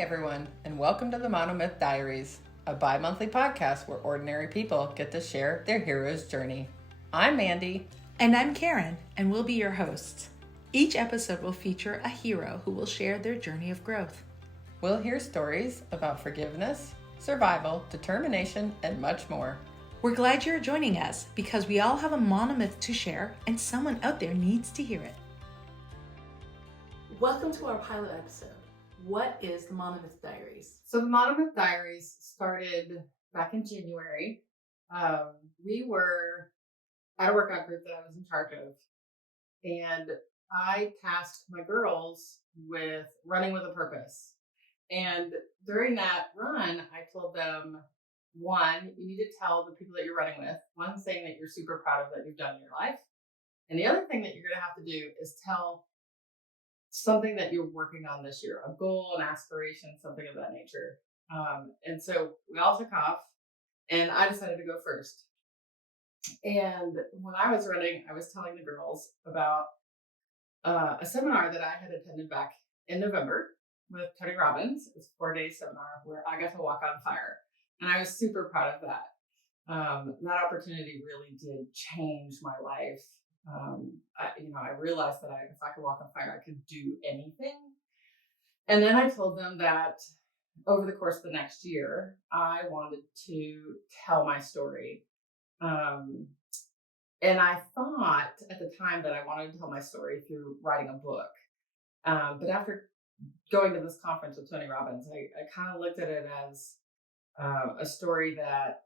everyone, and welcome to the Monomyth Diaries, a bi-monthly podcast where ordinary people get to share their hero's journey. I'm Mandy. And I'm Karen, and we'll be your hosts. Each episode will feature a hero who will share their journey of growth. We'll hear stories about forgiveness, survival, determination, and much more. We're glad you're joining us because we all have a monomyth to share, and someone out there needs to hear it. Welcome to our pilot episode. What is the Monomyth Diaries? So the Monomyth Diaries started back in January. We were at a workout group that I was in charge of, and I tasked my girls with running with a purpose. And during that run, I told them, one, you need to tell the people that you're running with one thing that you're super proud of that you've done in your life. And the other thing that you're going to have to do is tell something that you're working on this year, a goal, an aspiration, something of that nature. And so we all took off, and I decided to go first. And when I was running, I was telling the girls about a seminar that I had attended back in November with Tony Robbins. It was a 4-day seminar where I got to walk on fire. And I was super proud of that. That opportunity really did change my life. I realized that if I could walk on fire, I could do anything. And then I told them that over the course of the next year, I wanted to tell my story. And I thought at the time that I wanted to tell my story through writing a book. But after going to this conference with Tony Robbins, I kind of looked at it as a story that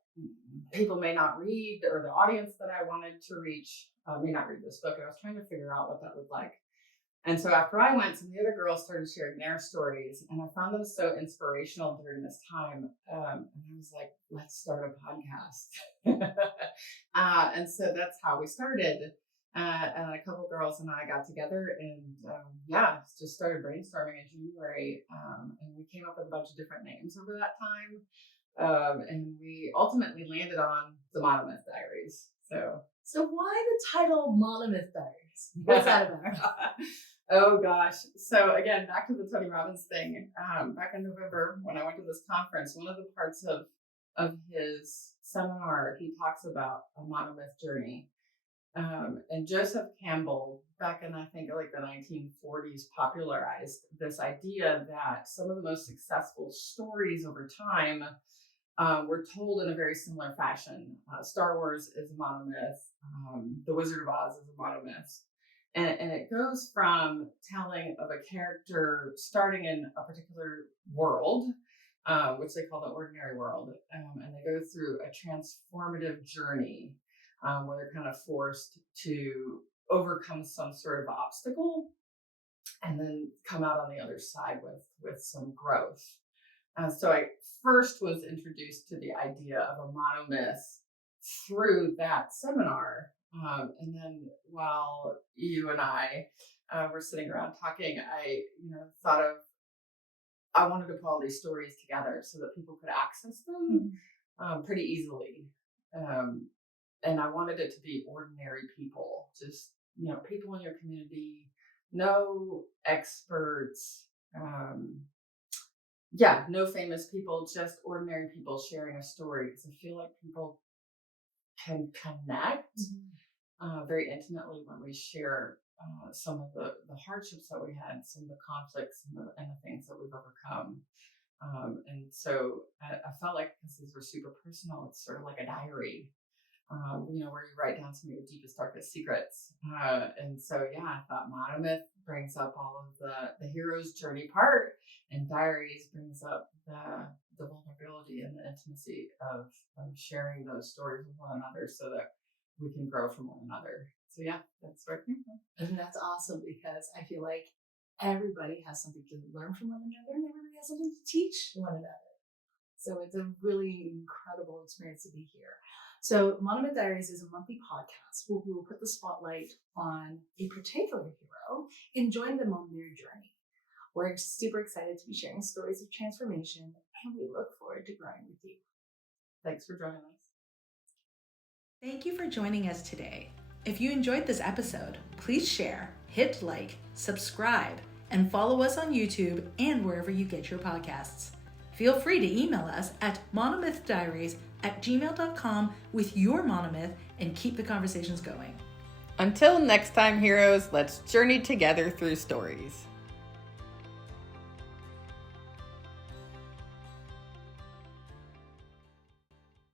people may not read, or the audience that I wanted to reach may not read this book. And I was trying to figure out what that looked like. And so after I went, some of the other girls started sharing their stories, and I found them so inspirational during this time. And I was like, let's start a podcast. And so that's how we started. And a couple girls and I got together and just started brainstorming in January. And we came up with a bunch of different names over that time. And we ultimately landed on the Monomyth Diaries. So why the title Monomyth Diaries? What's that about? Oh gosh. So again, back to the Tony Robbins thing. Back in November when I went to this conference, one of the parts of his seminar, he talks about a monomyth journey. And Joseph Campbell, back in I think like the 1940s, popularized this idea that some of the most successful stories over time were told in a very similar fashion. Star Wars is a monomyth. The Wizard of Oz is a monomyth. And it goes from telling of a character starting in a particular world, which they call the ordinary world, and they go through a transformative journey where they're kind of forced to overcome some sort of obstacle and then come out on the other side with some growth. So I first was introduced to the idea of a monomyth through that seminar. And then while you and I were sitting around talking, I thought I wanted to put all these stories together so that people could access them pretty easily. And I wanted it to be ordinary people, just, people in your community, no experts, no famous people, just ordinary people sharing a story. Because I feel like people can connect very intimately when we share some of the hardships that we had, some of the conflicts and the things that we've overcome. And so I felt like because these were super personal, it's sort of like a diary, where you write down some of your deepest, darkest secrets. And so, I thought Monomyth brings up all of the hero's journey part, and Diaries brings up the vulnerability and the intimacy of sharing those stories with one another so that we can grow from one another. So that's where it came from. And that's awesome because I feel like everybody has something to learn from one another and everybody has something to teach one another. So it's a really incredible experience to be here. So Monomyth Diaries is a monthly podcast where we will put the spotlight on a particular hero and join them on their journey. We're super excited to be sharing stories of transformation, and we look forward to growing with you. Thanks for joining us. Thank you for joining us today. If you enjoyed this episode, please share, hit like, subscribe, and follow us on YouTube and wherever you get your podcasts. Feel free to email us at monomythdiaries@gmail.com with your monomyth and keep the conversations going. Until next time, heroes, let's journey together through stories.